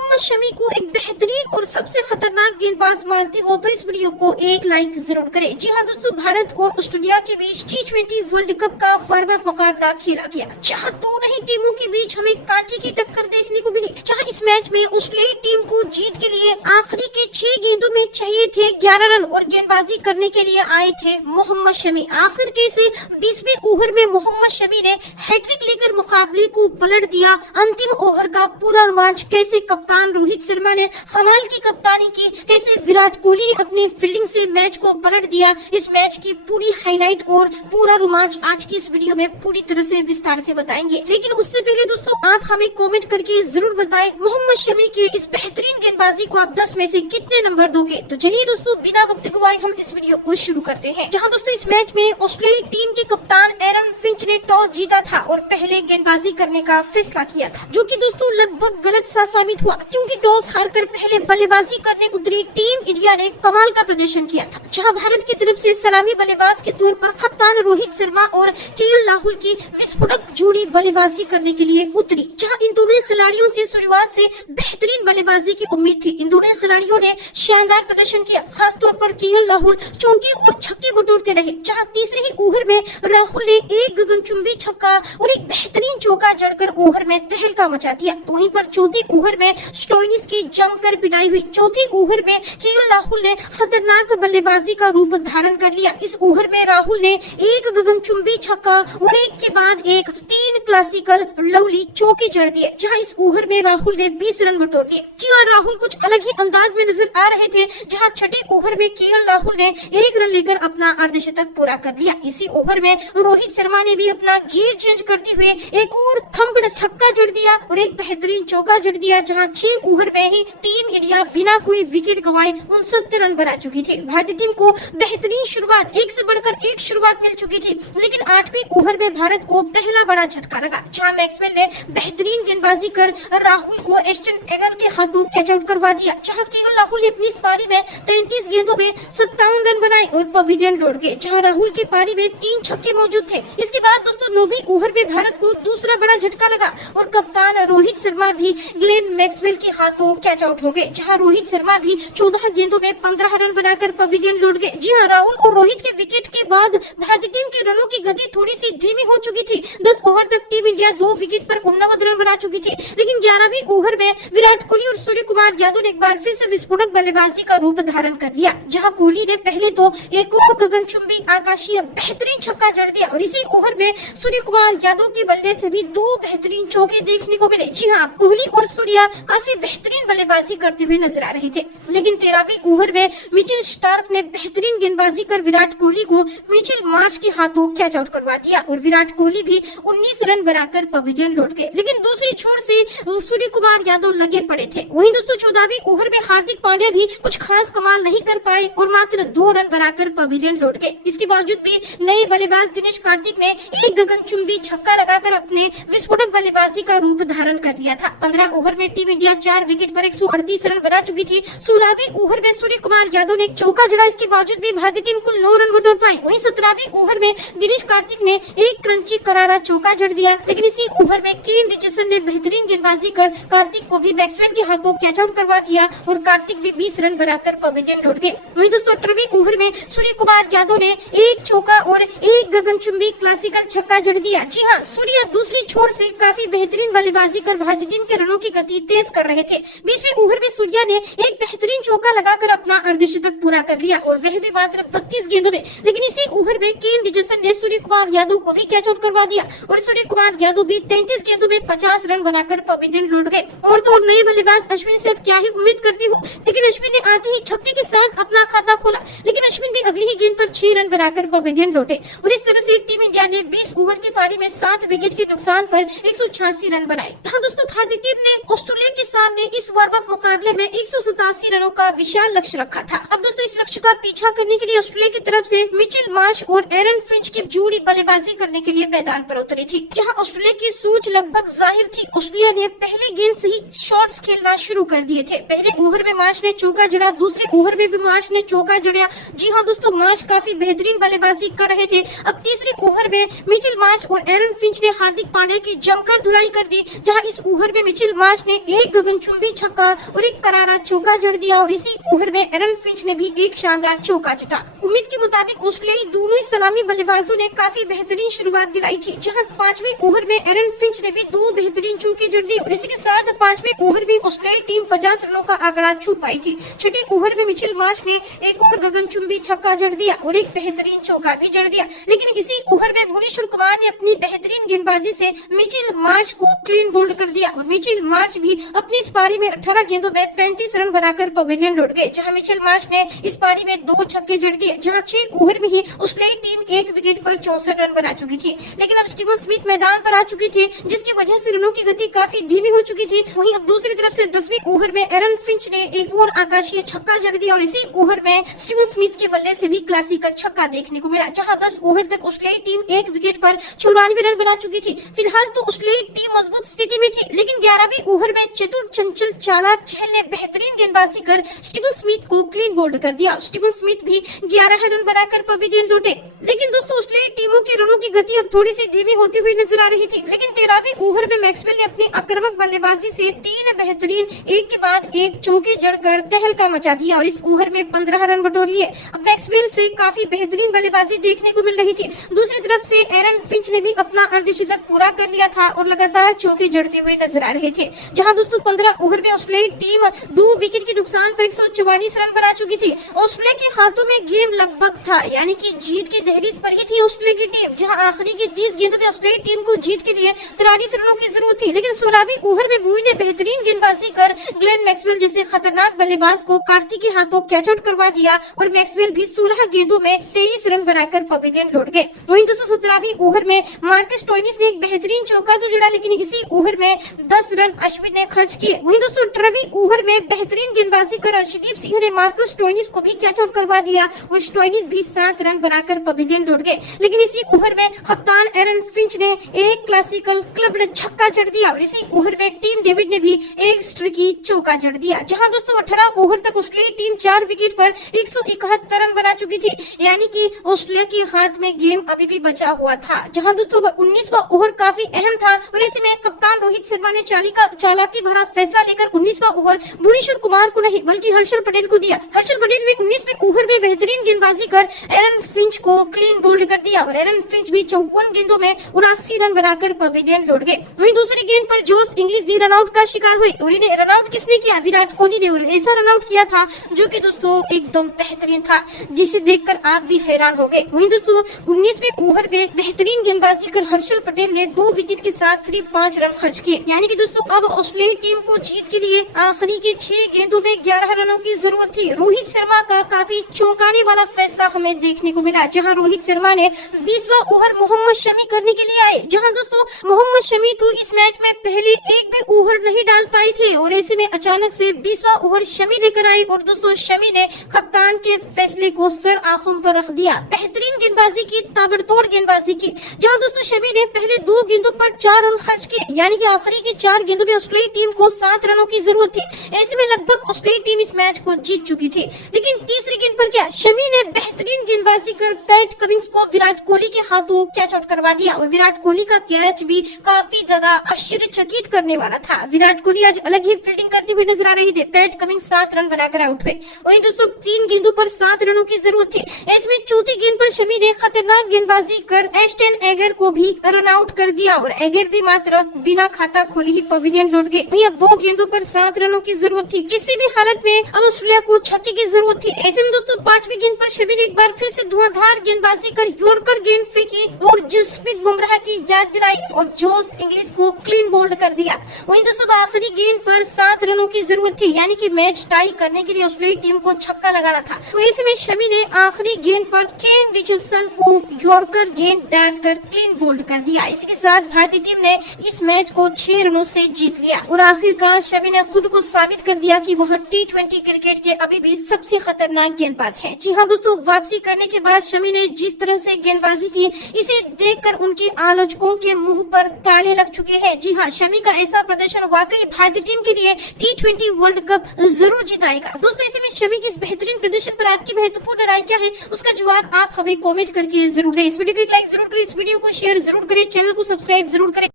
मोहम्मद शमी को एक बेहतरीन और सबसे खतरनाक गेंदबाज मानते हो तो इस वीडियो को एक लाइक जरूर करें। जी हाँ दोस्तों, भारत और ऑस्ट्रेलिया के बीच T20 वर्ल्ड कप का वार्म-अप मुकाबला खेला गया, जहाँ दोनों ही टीमों के बीच हमें कांटे की टक्कर देखने को मिली। जहाँ इस मैच में ऑस्ट्रेलियाई टीम को जीत के लिए आखिरी के 6 गेंदों में चाहिए थे 11 रन और गेंदबाजी करने के लिए आए थे मोहम्मद शमी। आखिर के से 20वें ओवर में मोहम्मद शमी ने हैट्रिक लेकर मुकाबले को पलट दिया। अंतिम ओवर का पूरा रोमांच कैसे कप्तान रोहित शर्मा ने कमाल की कप्तानी की, कैसे विराट कोहली ने अपनी फील्डिंग से मैच को पलट दिया, इस मैच की पूरी हाईलाइट और पूरा रोमांच आज की इस वीडियो में पूरी तरह से विस्तार से बताएंगे। लेकिन उससे पहले दोस्तों, आप हमें कमेंट करके जरूर बताएं मोहम्मद शमी के इस बेहतरीन गेंदबाजी को आप 10 में से कितने नंबर दोगे। तो चलिए दोस्तों, बिना वक्त गवाए हम इस वीडियो को शुरू करते हैं। जहां दोस्तों इस मैच में ऑस्ट्रेलियाई टीम के कप्तान एरन फिंच ने टॉस जीता था और पहले गेंदबाजी करने का फैसला किया था, जो कि दोस्तों लगभग गलत सा साबित हुआ, क्योंकि टॉस हारकर पहले बल्लेबाजी करने उतरी टीम इंडिया ने कमाल का प्रदर्शन किया था। जहां भारत की तरफ से सलामी बल्लेबाज के तौर पर कप्तान रोहित शर्मा और केएल राहुल की विस्फोटक जोड़ी बल्लेबाजी करने के लिए उतरी। जहां इन दोनों खिलाड़ियों से शुरुआत से बेहतरीन बल्लेबाजी की उम्मीद थी। इन दोनों खिलाड़ियों ने शानदार प्रदर्शन किया, खासतौर पर केएल राहुल चौके और छक्के बटोरते रहे। जहां तीसरे ही ओवर में राहुल ने एक गगनचुंबी छक्का और एक बेहतरीन चौका जड़कर ओवर में तहलका मचा दिया। वहीं पर चौथे ओवर में स्टोइनिस की जमकर पिटाई हुई। चौथे ओवर में केएल राहुल ने खतरनाक बल्लेबाजी का रूप धारण कर लिया। इस ओवर में राहुल ने एक गगनचुंबी छक्का और एक के बाद एक 3 क्लासिकल लवली चौके जड़ दिए। जहां इस ओवर में राहुल ने 20 रन बटोर दिए। जी हाँ, राहुल कुछ अलग ही अंदाज में नजर आ रहे थे। जहां छठे ओवर में केएल राहुल ने 1 रन लेकर अपना अर्धशतक पूरा कर लिया। इसी ओवर में रोहित शर्मा ने भी अपना गियर चेंज करते हुए एक और थंपड़ छक्का जड़ दिया और एक बेहतरीन चौका जड़ दिया। जहां 6 ओवर में ही टीम इंडिया बिना कोई विकेट गंवाए 69 रन बना चुकी थी। भारतीय टीम को बेहतरीन शुरुआत, एक से बढ़कर एक शुरुआत मिल चुकी थी, लेकिन 8वें ओवर में भारत को पहला बड़ा झटका लगा। जहां मैक्सवेल ने बेहतरीन गेंदबाजी कर राहुल को एस्टन एगल के हाथों कैच आउट करवा दिया। जहां केएल राहुल ने अपनी इस पारी में 33 गेंदों में 57 रन बनाए और पवेलियन लौट गए। जहां राहुल की पारी में 3 छक्के मौजूद थे। इसके बाद दोस्तों 9वें ओवर में भारत को दूसरा बड़ा झटका लगा और कप्तान रोहित शर्मा भी ग्लेन मैक्सवेल के हाथों कैच आउट हो गए। जहां रोहित शर्मा भी 14 गेंदों में 15 रन बनाकर पवेलियन लौट गए। जी हाँ, राहुल और रोहित के विकेट के बाद भारतीय टीम के रनों की गति थोड़ी सी धीमी हो चुकी थी। 10 ओवर तक टीम इंडिया 2 विकेट पर 89 रन बना चुकी थी, लेकिन 11वें ओवर में विराट कोहली और सूर्य कुमार यादव ने एक बार फिर से विस्फोटक बल्लेबाजी का रूप धारण कर लिया। जहां कोहली ने पहले तो एक और गगनचुंबी आकाशीय बेहतरीन छक्का जड़ दिया और इसी ओवर में सूर्य कुमार यादव के बल्ले से भी 2 बेहतरीन चौके देखने को मिले। जी हाँ, कोहली और सूर्या काफी बेहतरीन बल्लेबाजी करते हुए नजर आ रहे थे, लेकिन 13वें ओवर में मिचेल स्टार्क ने बेहतरीन गेंदबाजी कर विराट कोहली को मिचेल मार्श के हाथों कैच आउट करवा दिया और विराट कोहली भी 19 रन बनाकर पवेलियन लौट गए। लेकिन दूसरी छोर से सूर्य कुमार यादव लगे पड़े थे। वहीं दोस्तों 14वें ओवर में हार्दिक पांड्या भी कुछ खास कमाल नहीं कर पाए और मात्र 2 रन बनाकर पवेलियन लौट गए। इसके बावजूद भी नए बल्लेबाज दिनेश कार्तिक ने एक गगनचुंबी छक्का लगाकर अपने विस्फोटक बल्लेबाजी का रूप धारण कर लिया था। 15 ओवर में टीम इंडिया 4 विकेट पर 138 रन बना चुकी थी। 16वें ओवर में सूर्य कुमार यादव ने एक चौका जड़ा। इसके बावजूद भी भारतीय टीम कुल 9 रन बटोर पाई। वहीं 17वें ओवर में दिनेश कार्तिक ने एक क्रंची करारा चौका जड़ दिया, लेकिन इसी ओवर में केन रिचर्डसन ने बेहतरीन गेंदबाजी कर कार्तिक को भी मैक्सवेल के हाथों कैच आउट करवा दिया और कार्तिक भी 20 रन बनाकर पवेलियन लौट गए। वहीं दोस्तों 18वें ओवर में सूर्य कुमार यादव ने एक चौका और एक गगनचुंबी क्लासिकल छक्का जड़ दिया। जी हाँ, सूर्या दूसरी छोर से काफी बेहतरीन बल्लेबाजी कर भारतीय टीम के रनों की गति तेज कर रहे थे। 20वें ओवर में सूर्या ने एक बेहतरीन चौका लगाकर अपना अर्धशतक पूरा कर लिया और वह भी मात्र 32 गेंदों में। लेकिन इसी ओवर में केन रिचर्डसन ने सूर्य कुमार यादव को भी कैच आउट करवा दिया और सूर्य कुमार यादव भी 33 गेंदों में 50 रन बनाकर पवेलियन लौट गए। और तो और नए बल्लेबाज अश्विन से क्या ही उम्मीद करती हूँ, लेकिन अश्विन ने आते ही छक्के के साथ अपना खाता खोला, लेकिन अश्विन भी अगली ही गेंद पर 6 रन बनाकर पवेलियन लौटे और इस तरह से टीम इंडिया ने 20 ओवर की पारी में 7 विकेट के नुकसान पर 186 रन बनाए। हाँ दोस्तों, भारतीय टीम ने ऑस्ट्रेलिया के सामने इस वार्म अप मुकाबले में 187 रनों का विशाल लक्ष्य रखा था। अब दोस्तों इस लक्ष्य का पीछा करने के लिए ऑस्ट्रेलिया की तरफ से मिचेल मार्श और एरन फिंच की जोड़ी बल्लेबाजी करने के लिए मैदान पर उतरी थी। जहां ऑस्ट्रेलिया की सोच लगभग जाहिर थी। ऑस्ट्रेलिया ने पहले गेंद से ही शॉट्स खेलना शुरू कर दिए थे। पहले ओवर में मार्श ने चौका जड़ा, दूसरे ओवर में भी मार्श ने चौका जड़ा। जी हाँ दोस्तों, मार्श काफी बेहतरीन बल्लेबाजी कर रहे थे। अब तीसरे ओवर में मिचेल मार्श और एरन फिंच ने हार्दिक पांड्या की जमकर धुलाई कर दी, जहां इस ओवर में मिचेल मार्श ने एक गगनचुंबी छक्का और एक करारा चौका जड़ दिया और इसी ओवर में एरन फिंच ने भी एक शानदार चौका जड़ा। उम्मीद के मुताबिक ऑस्ट्रेलियाई दोनों ही सलामी बल्लेबाजों ने काफी बेहतरीन शुरुआत दिलाई थी, जहां 5वें ओवर में एरन फिंच ने भी 2 बेहतरीन चौके जड़ दिए और इसी के साथ 5वें ओवर में ऑस्ट्रेलियाई टीम 50 रनों का आंकड़ा छू पाई थी। 6ठे ओवर में मिचेल मार्श ने एक और गगनचुंबी छक्का जड़ दिया और एक बेहतरीन चौका भी जड़ दिया, लेकिन इसी ओवर में भुवनेश्वर कुमार ने अपनी बेहतरीन गेंदबाजी से मिचेल मार्श को क्लीन बोल्ड कर दिया और मिचेल मार्श भी अपनी इस पारी में 18 गेंदों में 35 रन बनाकर पवेलियन लौट गए, जहां मिचेल मार्श ने इस पारी में 2 छक्के जड़ दिए, जहां 6 ओवर में ही ऑस्ट्रेलियाई टीम 1 विकेट पर 64 रन बना चुकी थी। लेकिन अब स्टीवन स्मिथ मैदान पर आ चुकी थी, जिसकी वजह से रनों की गति काफी धीमी हो चुकी थी। वहीं अब दूसरी तरफ से 10वें ओवर में एरन फिंच ने एक और आकाशीय छक्का जड़ दिया और इसी ओवर में स्टीवन स्मिथ के बल्ले से भी क्लासिकल छक्का देखने को मिला, जहां 10 ओवर तक ऑस्ट्रेलियाई टीम 1 विकेट पर 94 रन बना चुकी थी। फिलहाल तो ऑस्ट्रेलियाई टीम मजबूत स्थिति में थी, लेकिन 11वें ओवर में चतुर चंचल चालाक चहल ने बेहतरीन गेंदबाजी कर स्टीवन स्मिथ को क्लीन बोल्ड कर दिया। स्टीवन स्मिथ भी 11 रन बनाकर पवेलियन लौटे। लेकिन दोस्तों ऑस्ट्रेलियाई टीमों की रनों की गति अब थोड़ी सी धीमी होती हुई नजर आ रही थी, लेकिन 13वें ओवर में मैक्सवेल ने अपनी आक्रामक बल्लेबाजी से 3 बेहतरीन एक के बाद एक चौके जड़कर तहलका मचा दिया और इस ओवर में 15 रन बटोर लिए। अब मैक्सवेल से काफी बेहतरीन बल्लेबाजी देखने को मिल रही थी। दूसरी तरफ से एरन फिंच ने भी अपना अर्धशतक पूरा कर लिया था और लगातार चौके जड़ते हुए नजर आ रहे थे, जहां दोस्तों 15 ओवर में ऑस्ट्रेलियाई टीम 2 विकेट के नुकसान पर 144 रन बना चुकी थी। ऑस्ट्रेलिया के हाथों में गेम लगभग था, यानी कि जीत की दहलीज पर ही थी ऑस्ट्रेलिया की टीम, जहां आखिरी की 30 गेंदों में ऑस्ट्रेलियाई टीम को जीत के लिए 43 रनों की जरूरत थी। लेकिन 16वें ओवर में भुवी ने बेहतरीन गेंदबाजी कर ग्लेन मैक्सवेल जैसे खतरनाक बल्लेबाज को कार्तिक के हाथों कैच आउट करवा दिया और मैक्सवेल भी 16 गेंदों में 23 रन बनाकर पवेलियन लौट गए। वहीं दोस्तों 17वें ओवर में मार्कस स्टोइनिस ने एक बेहतरीन चौका तो जड़ा, लेकिन इसी ओवर में 10 रन अश्विन ने खर्च किए। वहीं दोस्तों 18वें ओवर में बेहतरीन गेंदबाजी कर अर्शदीप सिंह ने मार्कस स्टोइनिस को भी कैच आउट करवा दिया और स्टोइनिस भी 7 रन बनाकर पवेलियन लौट गए। लेकिन इसी ओवर में कप्तान एरन फिंच ने एक क्लासिकल क्लब छक्का जड़ दिया और इसी ओवर में टीम डेविड ने भी एक स्ट्रिकी चौका जड़ दिया, जहां दोस्तों 18 ओवर तक ऑस्ट्रेलियाई टीम 4 विकेट पर 171 रन बना चुकी थी, यानी कि ऑस्ट्रेलिया के हाथ में गेम अभी भी बचा हुआ था। जहां दोस्तों 19वां ओवर काफी अहम था और ऐसे में कप्तान रोहित शर्मा ने चालाकी भरा फैसला लेकर 19वां ओवर भुवनेश्वर कुमार को नहीं बल्कि हर्षल पटेल को दिया। हर्षल पटेल ने 19वें ओवर में बेहतरीन गेंदबाजी कर एरन फिंच को क्लीन बोल्ड कर दिया और एरन फिंच भी 54 गेंदों में 79 रन बनाकर पवेलियन लौट गए। वहीं दूसरी गेंद पर जोश इंग्लिश भी रनआउट का शिकार हुई और इन्हें रनआउट किसने किया? विराट कोहली ने, और ऐसा रनआउट किया था जो कि दोस्तों एकदम बेहतरीन था, जिसे देखकर आप भी हैरान हो गए। वहीं दोस्तों 19वें ओवर में बेहतरीन गेंदबाजी कर हर्षल पटेल ने 2 विकेट के साथ 5 रन खर्च किए, यानी कि दोस्तों अब ऑस्ट्रेलियाई टीम को जीत के लिए आखिरी के 6 गेंदों में 11 रनों की जरूरत थी। रोहित शर्मा का काफी चौंकाने वाला फैसला हमें देखने को मिला, जहां रोहित शर्मा ने 20वां ओवर मोहम्मद शमी करने के लिए आए, जहां दोस्तों मोहम्मद शमी तो इस मैच में पहले एक भी ओवर नहीं डाल पाए थे और ऐसे में अचानक से 20वां ओवर शमी लेकर आई और दोस्तों शमी ने कप्तान के फैसले को सर आंखों पर रख दिया। बेहतरीन गेंदबाजी की, ताबड़तोड़ गेंदबाजी की, जहां दोस्तों शमी ने पहले 2 गेंदों पर 4 रन खर्च किए, यानी कि आखिरी की 4 गेंदों में ऑस्ट्रेलियाई टीम को 7 रनों की जरूरत थी। ऐसे में लगभग ऑस्ट्रेलियाई टीम इस मैच को जीत चुकी थी। लेकिन तीसरी गेंद पर क्या, शमी ने बेहतरीन गेंदबाजी कर पैट कमिंस को विराट कोहली के हाथों कैच आउट करवा दिया और विराट कोहली का कैच भी काफी ज्यादा आश्चर्यचकित करने वाला था। विराट कोहली आज अलग ही फील्डिंग करते हुए नजर आ रही थी। पैट कमिंस 7 रन बनाकर आउट हुए। वहीं दोस्तों 3 गेंदों पर 7 रनों की जरूरत थी। इसमें चौथी गेंद पर शमी ने खतरनाक गेंदबाजी कर एस्टन एगर को भी रन आउट कर दिया और एगर भी मात्र बिना खाता खोले ही पवेलियन लौट गए। वहीं अब 2 गेंदों पर 7 रनों की जरूरत थी। किसी भी हालत में अब ऑस्ट्रेलिया को छक्के की जरूरत थी। ऐसे में दोस्तों 5वीं गेंद पर शमी ने एक बार फिर से धुआंधार गेंदबाजी कर यॉर्कर गेंद फेंकी और जसप्रीत बुमराह की याद दिलाई और जोश इंग्लिश को क्लीन बोल्ड कर दिया। वहीं दोस्तों आखिरी गेंद पर 7 रनों की जरूरत थी, यानी कि मैच टाई करने के लिए ऑस्ट्रेलियाई टीम को छक्का लगाना था। तो ऐसे में शमी ने आखिरी गेंद पर केन रिचर्डसन को यॉर्कर गेंद डालकर क्लीन बोल्ड कर दिया। इसी के साथ भारतीय टीम ने इस मैच को 6 रनों से जीत लिया और आखिरकार शमी ने खुद को साबित कर दिया कि वह T20 क्रिकेट के अभी भी सबसे खतरनाक गेंदबाज है। जी हाँ दोस्तों, वापसी करने के बाद शमी ने जिस तरह से गेंदबाजी की, इसे देखकर उनके आलोचकों के मुंह पर ताले लग चुके हैं। जी हाँ, शमी का ऐसा प्रदर्शन वाकई भारतीय टीम के लिए T20 वर्ल्ड कप जरूर जिताएगा। दोस्तों, ऐसे में शमी के इस बेहतरीन प्रदर्शन पर आपकी महत्वपूर्ण राय क्या है, उसका जवाब आप हमें कमेंट करके जरूर दें। इस वीडियो को एक लाइक जरूर करें, इस वीडियो को शेयर जरूर करें, चैनल को सब्सक्राइब जरूर करें।